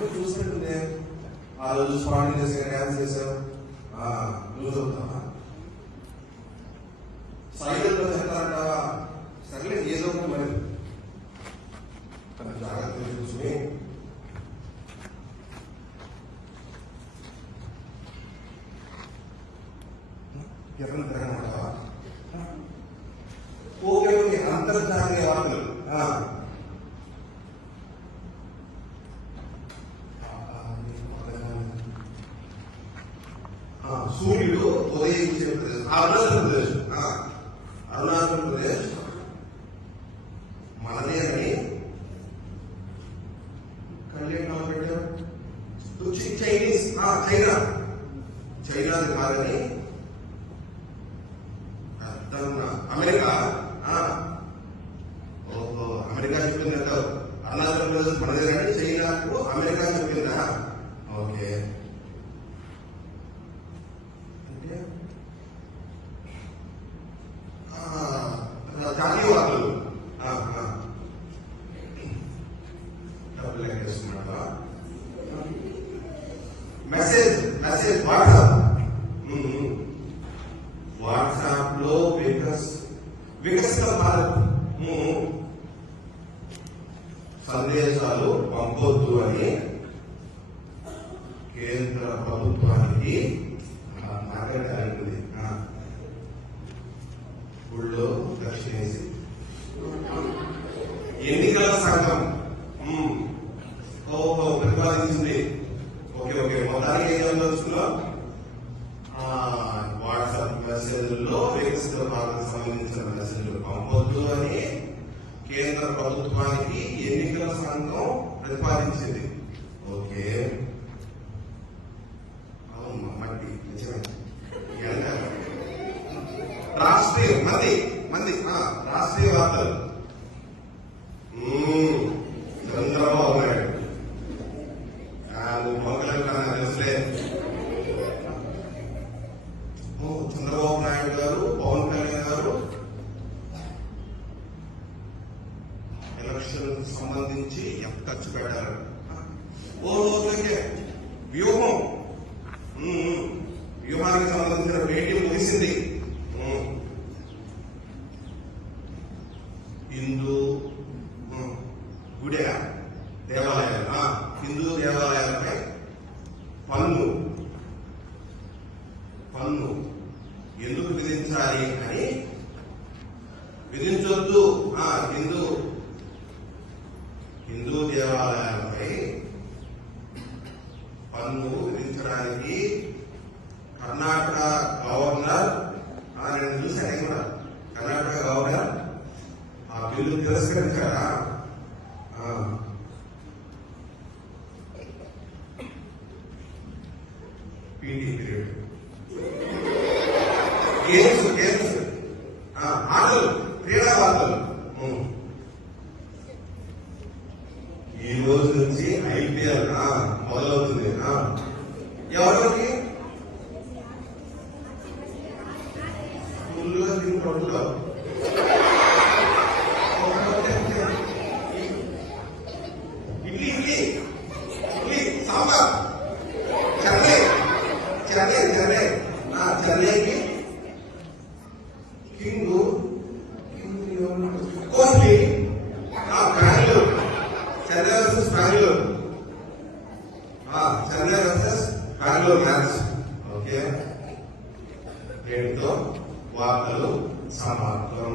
చూసినట్టుందే ఆ రోజు స్పాంటేనియస్ గా డాన్స్ చేశావు లూజ్ అవుతావా? సైకిల్లో చెప్తారంటావా? సర్లే ఏదో ఒకటి మరి జాగ్రత్తగా చూసుకుని ఎవరిని తిరగమంటావా? ఓకే ఓకే, అంతర్జాతీయ వార్తలు. సూర్యుడు ఉదయించే ప్రదేశం అరుణాచల్ ప్రదేశ్ మనదే అని చైనీస్ చైనాది కాదని అమెరికా ఓహో అమెరికా చెప్పింది అంటావు. అరుణాచల్ ప్రదేశ్ మనదే కానీ చైనాకు అమెరికా చెప్పిందా? ఓకే జాతీయ వార్తలు మెసేజ్ మెసేజ్ వాట్సాప్ లో వికసిత భారత్ సందేశాలు పంపొద్దు అని కేంద్ర ప్రభుత్వానికి మాట్లాడాలి. ఊళ్ళో దక్షిణేసి ఎన్నికల సంఘం ప్రతిపాదించింది. ఓకే ఓకే, మొత్తానికి ఏం ఆలోచిస్తున్నాం? వాట్సాప్ మెసేజ్ల్లో వికసిత భారత్ సంబంధించిన మెసేజ్లు పంపొద్దు అని కేంద్ర ప్రభుత్వానికి ఎన్నికల సంఘం ప్రతిపాదించింది. ఓకే అవును మట్టి రాష్ట్రీయ రాష్ట్రీయ వార్తలు చంద్రబాబు నాయుడు తెలుసులే. చంద్రబాబు నాయుడు గారు పవన్ కళ్యాణ్ గారు ఎలక్షన్ సంబంధించి ఎంత ఖర్చు పెట్టారు? ఓకే వ్యూహానికి సంబంధించిన భేటీ ముగిసింది. హిందూ గుడి దేవాలయాలు హిందూ దేవాలయాలపై పన్ను ఎందుకు విధించాలి అని విధించొద్దు. హిందూ దేవాలయాలపై పన్ను విధించడానికి కర్ణాటక గవర్నర్ నేను చూశాను కూడా. కర్ణాటక గవర్నర్ ఆ బిల్లు తిరస్కరించారా? పీటీ పీరియడ్ గేమ్స్ ఆటలు క్రీడా వార్తలు. ఈ రోజు నుంచి ఐపీఎల్ మొదలవుతుంది. ఎవరికి ఫుల్గా తింటుంటా ఇడ్లీ సాంబార్ చెన్నైకి king Kohli Bengaluru Chennai versus Bengaluru match. Okay, నేటితో వార్తలు సమాప్తం.